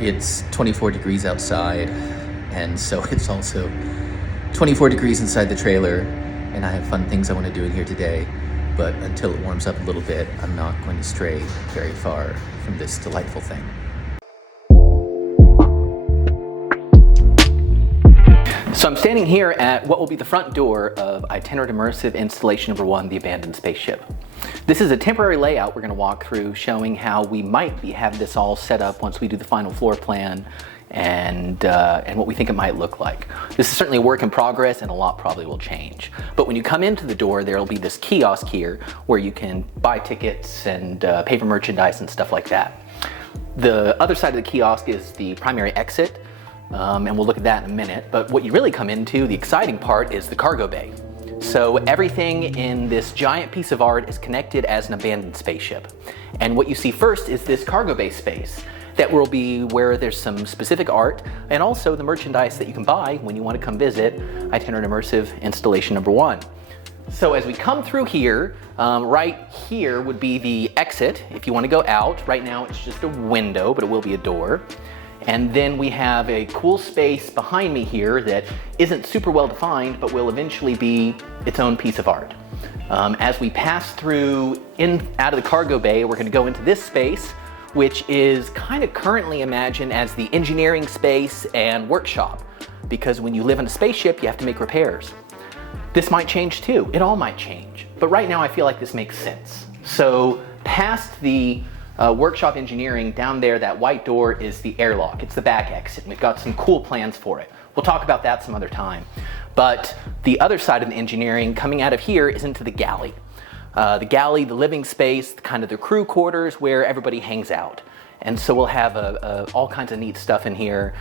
It's 24 degrees outside, and so it's also 24 degrees inside the trailer, and I have fun things I want to do in here today, but until it warms up a little bit, I'm not going to stray very far from this delightful thing. So I'm standing here at what will be the front door of Itinerant Immersive installation number 1, the abandoned spaceship. This is a temporary layout we're going to walk through, showing how we might have this all set up once we do the final floor plan and what we think it might look like. This is certainly a work in progress, and a lot probably will change. But when you come into the door, there will be this kiosk here where you can buy tickets and pay for merchandise and stuff like that. The other side of the kiosk is the primary exit. And we'll look at that in a minute, but what you really come into, the exciting part, is the cargo bay. So everything in this giant piece of art is connected as an abandoned spaceship. And what you see first is this cargo bay space that will be where there's some specific art and also the merchandise that you can buy when you want to come visit Itinerant Immersive installation number 1. So as we come through here, right here would be the exit if you want to go out. Right now it's just a window, but it will be a door. And then we have a cool space behind me here that isn't super well defined, but will eventually be its own piece of art. As we pass through out of the cargo bay, we're going to go into this space, which is kind of currently imagined as the engineering space and workshop, because when you live in a spaceship, you have to make repairs. This might change too. It all might change. But right now I feel like this makes sense. So past the workshop engineering, down there, that white door is the airlock. It's the back exit. We've got some cool plans for it. We'll talk about that some other time. But the other side of the engineering coming out of here is into the galley. The galley, the living space, kind of the crew quarters where everybody hangs out. And so we'll have all kinds of neat stuff in here.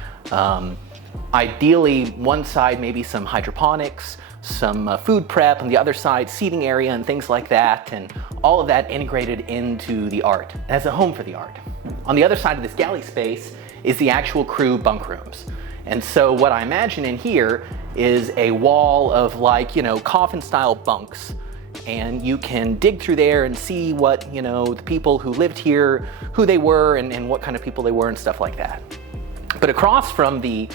Ideally, one side maybe some hydroponics, some food prep, on the other side seating area and things like that, and all of that integrated into the art as a home for the art. On the other side of this galley space is the actual crew bunkrooms. And so what I imagine in here is a wall of, like, coffin style bunks, and you can dig through there and see what, the people who lived here, who they were, and what kind of people they were and stuff like that. But across from the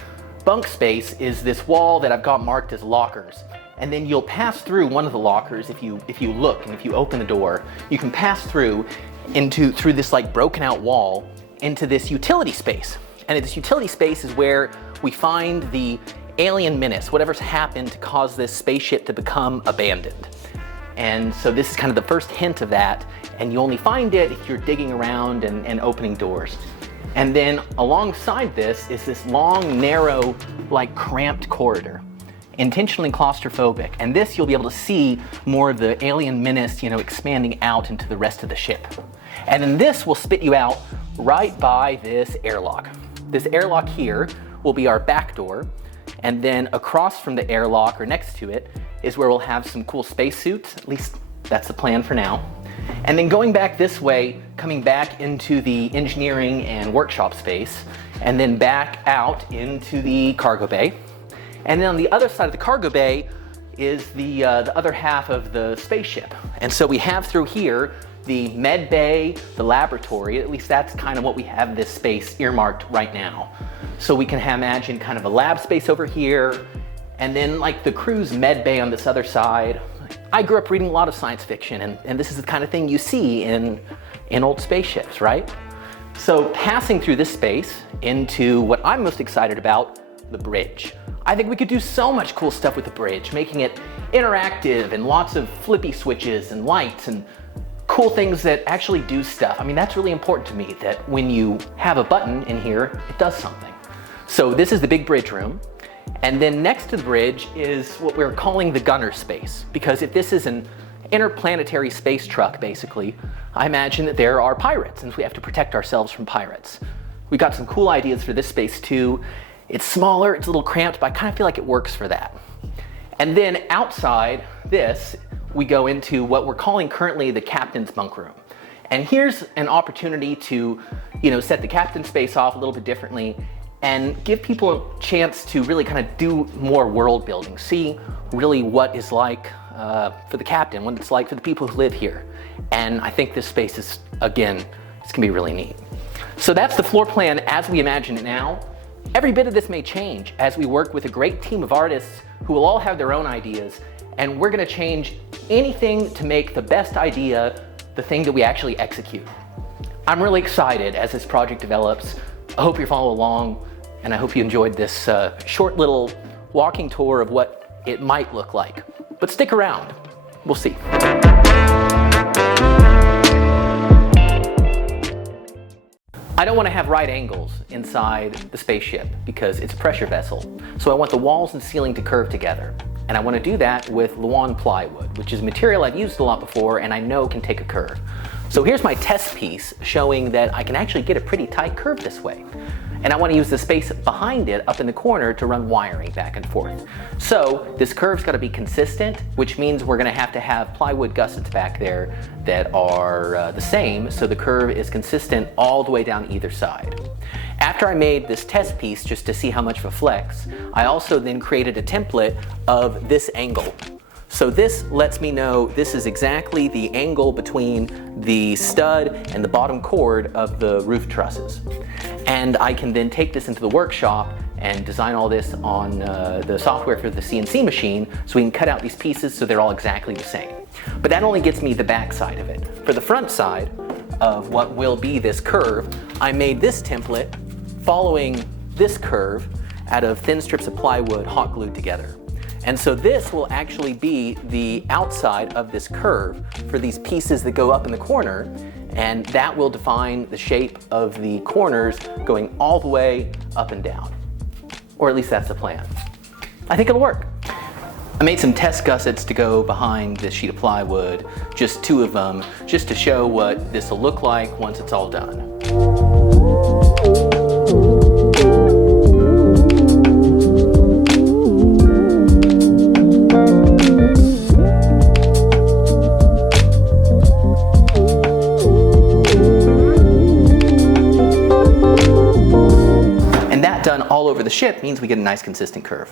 bunk space is this wall that I've got marked as lockers. And then you'll pass through one of the lockers if you look, and if you open the door, you can pass through this like broken out wall into this utility space. And this utility space is where we find the alien menace, whatever's happened to cause this spaceship to become abandoned. And so this is kind of the first hint of that, and you only find it if you're digging around and opening doors. And then alongside this is this long, narrow, like cramped corridor, intentionally claustrophobic. And this you'll be able to see more of the alien menace, expanding out into the rest of the ship. And then this will spit you out right by this airlock. This airlock here will be our back door. And then across from the airlock, or next to it, is where we'll have some cool spacesuits. At least that's the plan for now. And then going back this way, coming back into the engineering and workshop space, and then back out into the cargo bay. And then on the other side of the cargo bay is the other half of the spaceship. And so we have through here the med bay, the laboratory. At least that's kind of what we have this space earmarked right now. So we can imagine kind of a lab space over here, and then like the crew's med bay on this other side. I grew up reading a lot of science fiction, and this is the kind of thing you see in old spaceships, right? So passing through this space into what I'm most excited about, the bridge. I think we could do so much cool stuff with the bridge, making it interactive and lots of flippy switches and lights and cool things that actually do stuff. I mean, that's really important to me, that when you have a button in here, it does something. So this is the big bridge room. And then next to the bridge is what we're calling the gunner space, because if this is an interplanetary space truck, basically, I imagine that there are pirates, and we have to protect ourselves from pirates. We got some cool ideas for this space too. It's smaller, it's a little cramped, but I kind of feel like it works for that. And then outside this, we go into what we're calling currently the captain's bunk room. And here's an opportunity to, set the captain space off a little bit differently and give people a chance to really kind of do more world building, see really what is like for the captain, what it's like for the people who live here. And I think this space is, again, it's gonna be really neat. So that's the floor plan as we imagine it now. Every bit of this may change as we work with a great team of artists who will all have their own ideas, and we're gonna change anything to make the best idea the thing that we actually execute. I'm really excited as this project develops. I hope you're following along, and I hope you enjoyed this short little walking tour of what it might look like. But stick around, we'll see. I don't want to have right angles inside the spaceship because it's a pressure vessel. So I want the walls and ceiling to curve together. And I want to do that with Luan plywood, which is a material I've used a lot before and I know can take a curve. So here's my test piece showing that I can actually get a pretty tight curve this way. And I want to use the space behind it up in the corner to run wiring back and forth. So this curve's got to be consistent, which means we're going to have plywood gussets back there that are the same, so the curve is consistent all the way down either side. After I made this test piece just to see how much of a flex, I also then created a template of this angle. So this lets me know this is exactly the angle between the stud and the bottom cord of the roof trusses. And I can then take this into the workshop and design all this on the software for the CNC machine so we can cut out these pieces so they're all exactly the same. But that only gets me the back side of it. For the front side of what will be this curve, I made this template following this curve out of thin strips of plywood hot glued together. And so this will actually be the outside of this curve for these pieces that go up in the corner, and that will define the shape of the corners going all the way up and down. Or at least that's the plan. I think it'll work. I made some test gussets to go behind this sheet of plywood, just 2 of them, just to show what this will look like once it's all done. Done all over the ship means we get a nice consistent curve.